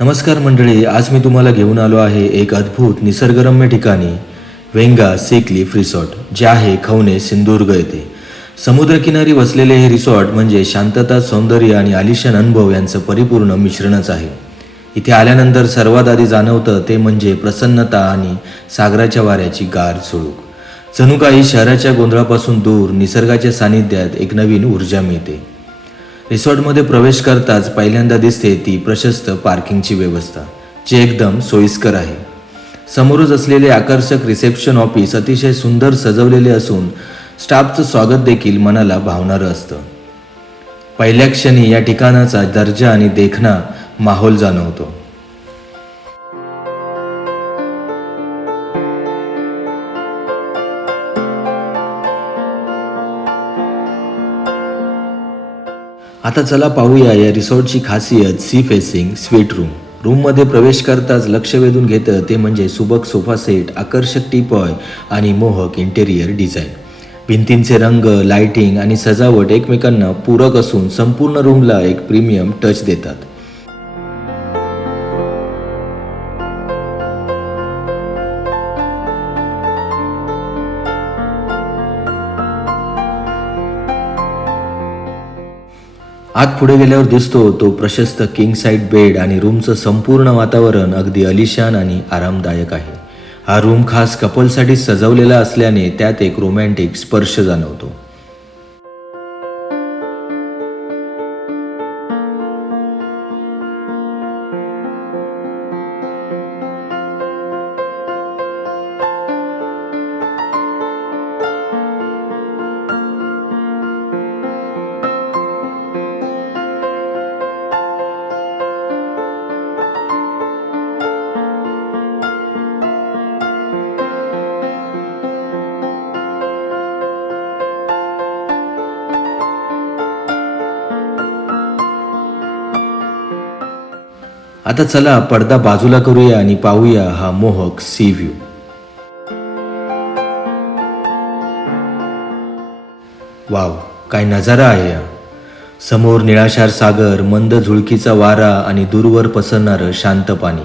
नमस्कार मंडळी, आज मी तुम्हाला घेऊन आलो आहे एक अद्भुत निसर्गरम्य ठिकाणी, वेंगा सी क्लिफ रिसॉर्ट, जे आहे खवणे सिंधुदुर्ग येथे. समुद्रकिनारी वसलेले हे रिसॉर्ट म्हणजे शांतता, सौंदर्य आणि आलिशान अनुभव यांचं परिपूर्ण मिश्रणच आहे. इथे आल्यानंतर सर्वात आधी जाणवतं ते म्हणजे प्रसन्नता आणि सागराच्या वाऱ्याची गार झुळूक. जणू काही शहराच्या गोंधळापासून दूर निसर्गाच्या सानिध्यात एक नवीन ऊर्जा मिळते. रिसॉर्टमध्ये प्रवेश करताच पहिल्यांदा दिसते ती प्रशस्त पार्किंगची व्यवस्था, जी एकदम सोयीस्कर आहे. समोरच असलेले आकर्षक रिसेप्शन ऑफिस अतिशय सुंदर सजवलेले असून स्टाफचं स्वागत देखील मनाला भावणारं असतं. पहिल्या क्षणी या ठिकाणाचा दर्जा आणि देखणा माहोल जाणवतो. आता चला पाहूया या रिसॉर्टची खासियत, सी फेसिंग स्वीट रूम. रूममध्ये प्रवेश करताच लक्ष वेधून घेतं ते म्हणजे सुबक सोफा सेट, आकर्षक टीपॉय आणि मोहक इंटेरियर डिझाईन. भिंतींचे रंग, लाइटिंग आणि सजावट एकमेकांना पूरक असून संपूर्ण रूमला एक प्रीमियम टच देतात. आत पुढे गेल्यावर दिसतो तो प्रशस्त किंग साईड बेड आणि रूमचं संपूर्ण वातावरण अगदी अलिशान आणि आरामदायक आहे. हा रूम खास कपलसाठी सजवलेला असल्याने त्यात एक रोमॅन्टिक स्पर्श जाणवतो. आता चला पडदा बाजूला करूया आणि पाहूया हा मोहक सी व्ह्यू. वाव, काय नजारा आहे हा. समोर निळाशार सागर, मंद झुळकीचा वारा आणि दूरवर पसरणारं शांत पाणी.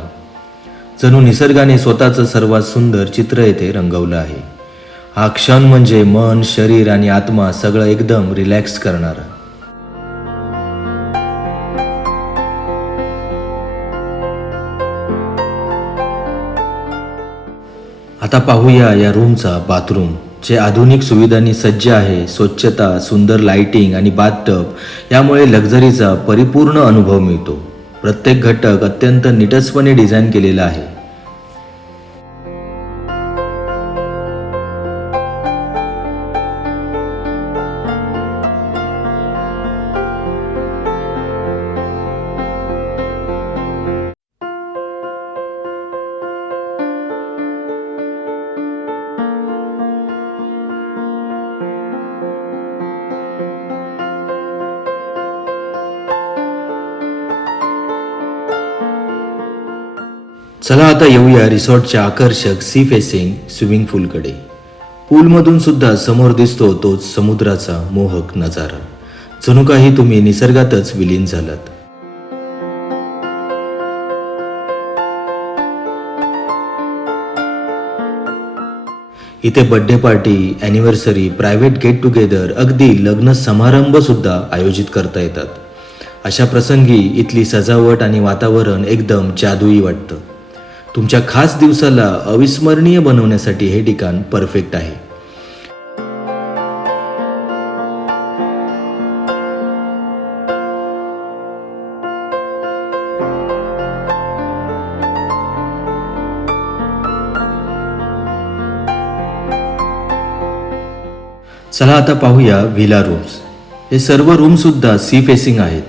जणू निसर्गाने स्वतःचं सर्वात सुंदर चित्र येथे रंगवलं आहे. हा क्षण म्हणजे मन, शरीर आणि आत्मा सगळं एकदम रिलॅक्स करणारा. आता पाहूया या रूमचा बाथरूम, जे आधुनिक सुविधांनी सज्ज आहे. स्वच्छता, सुंदर लाइटिंग आणि बाथटब यामुळे लक्झरीचा परिपूर्ण अनुभव मिळतो. प्रत्येक घटक अत्यंत नीटसपणे डिझाईन केलेला आहे. चला आता येऊया रिसॉर्टच्या आकर्षक सी फेसिंग स्विमिंग पूलकडे. पूलमधून सुद्धा समोर दिसतो तोच समुद्राचा मोहक नजारा. जणू काही तुम्ही निसर्गातच विलीन झालात. इथे birthday party, anniversary, private get together, अगदी लग्न समारंभ सुद्धा आयोजित करता येतात. अशा प्रसंगी इथली सजावट आणि वातावरण एकदम जादुई वाटतं. तुमच्या खास दिवसाला अविस्मरणीय बनवण्यासाठी हे ठिकाण परफेक्ट आहे. चला आता पाहूया व्हिला रूम्स. हे सर्व रूम सुद्धा सी फेसिंग आहेत.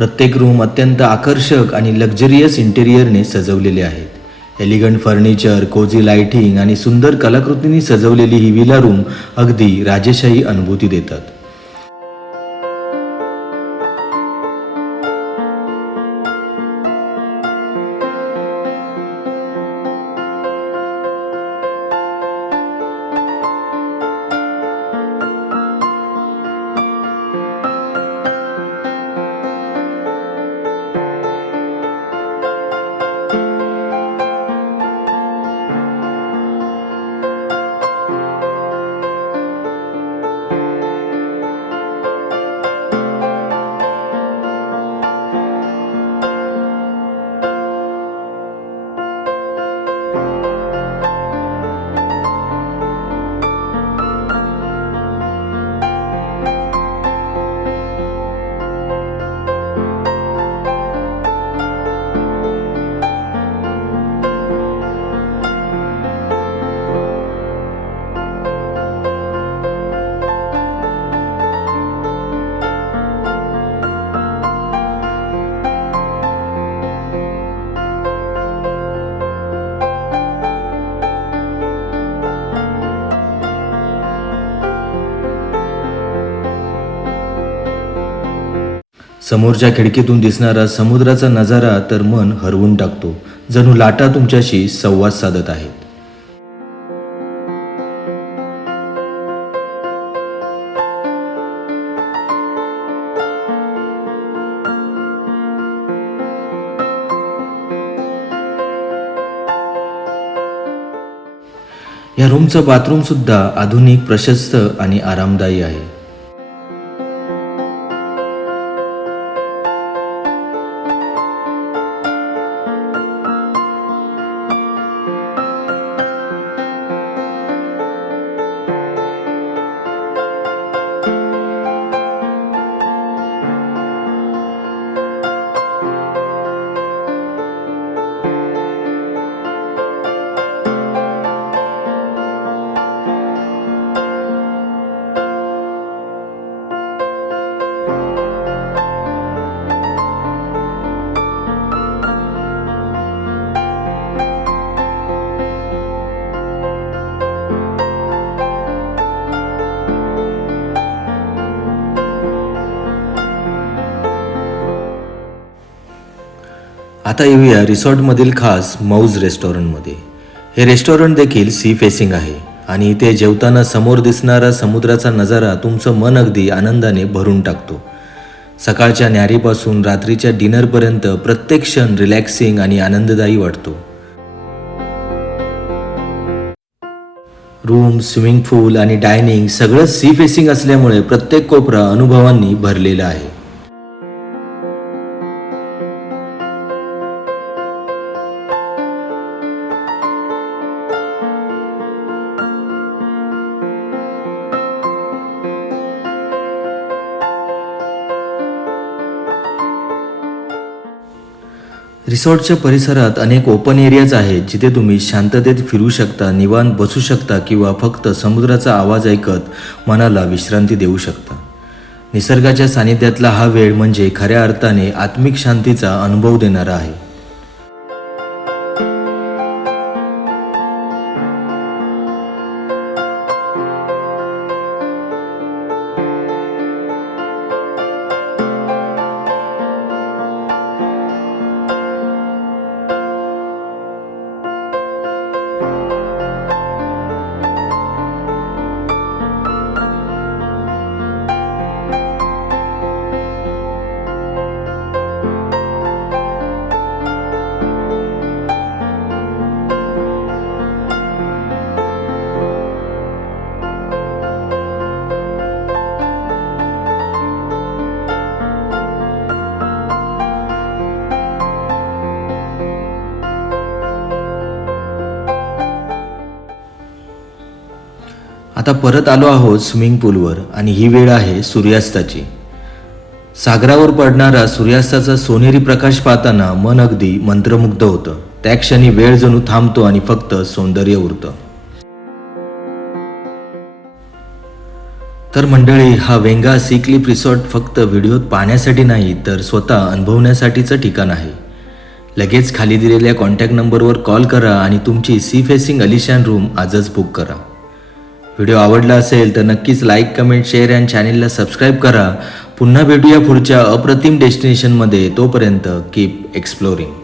प्रत्येक रूम अत्यंत आकर्षक आणि लक्झरियस इंटेरियरने सजवलेले आहेत. एलिगंट फर्निचर, कोझी लाइटिंग आणि सुंदर कलाकृतींनी सजवलेली ही विला रूम अगदी राजेशाही अनुभूती देतात. समोरच्या खिडकीतून दिसणारा समुद्राचा नजारा तर मन हरवून टाकतो. जणू लाटा तुमच्याशी संवाद साधत आहेत. या रूमचं बाथरूम सुद्धा आधुनिक, प्रशस्त आणि आरामदायी आहे. आता येऊया रिसॉर्टमधील खास मौज रेस्टॉरंटमध्ये. हे रेस्टॉरंट देखील सी फेसिंग आहे आणि इथे जेवताना समोर दिसणारा समुद्राचा नजारा तुमचं मन अगदी आनंदाने भरून टाकतो. सकाळच्या न्याहारीपासून रात्रीच्या डिनरपर्यंत प्रत्येक क्षण रिलॅक्सिंग आणि आनंददायी वाटतो. रूम, स्विमिंग पूल आणि डायनिंग सगळं सी फेसिंग असल्यामुळे प्रत्येक कोपरा अनुभवांनी भरलेला आहे. रिसॉर्टच्या परिसरात अनेक ओपन एरियाज आहेत जिथे तुम्ही शांततेत फिरू शकता, निवांत बसू शकता किंवा फक्त समुद्राचा आवाज ऐकत मनाला विश्रांती देऊ शकता. निसर्गाच्या सानिध्यातला हा वेळ म्हणजे खऱ्या अर्थाने आत्मिक शांतीचा अनुभव देणारा आहे. आता परत आलो आहोत स्विमिंग पूलवर आणि ही वेळ आहे सूर्यास्ताची. सागरावर पडणारा सूर्यास्ताचा सोनेरी प्रकाश पाहताना मन अगदी मंत्रमुग्ध होतं. त्या क्षणी वेळ जणू थांबतो आणि फक्त सौंदर्य उरतं. तर मंडळी, हा वेंगा सी क्लिफ रिसॉर्ट फक्त व्हिडिओत पाहण्यासाठी नाही तर स्वतः अनुभवण्यासाठीचं ठिकाण आहे. लगेच खाली दिलेल्या कॉन्टॅक्ट नंबरवर कॉल करा आणि तुमची सी फेसिंग अलिशान रूम आजच बुक करा. व्हिडिओ आवडला असेल तर नक्कीच लाईक, कमेंट, शेअर आणि चॅनेलला सबस्क्राईब करा. पुन्हा भेटूया पुढच्या अप्रतिम डेस्टिनेशनमध्ये. तोपर्यंत कीप एक्सप्लोरिंग.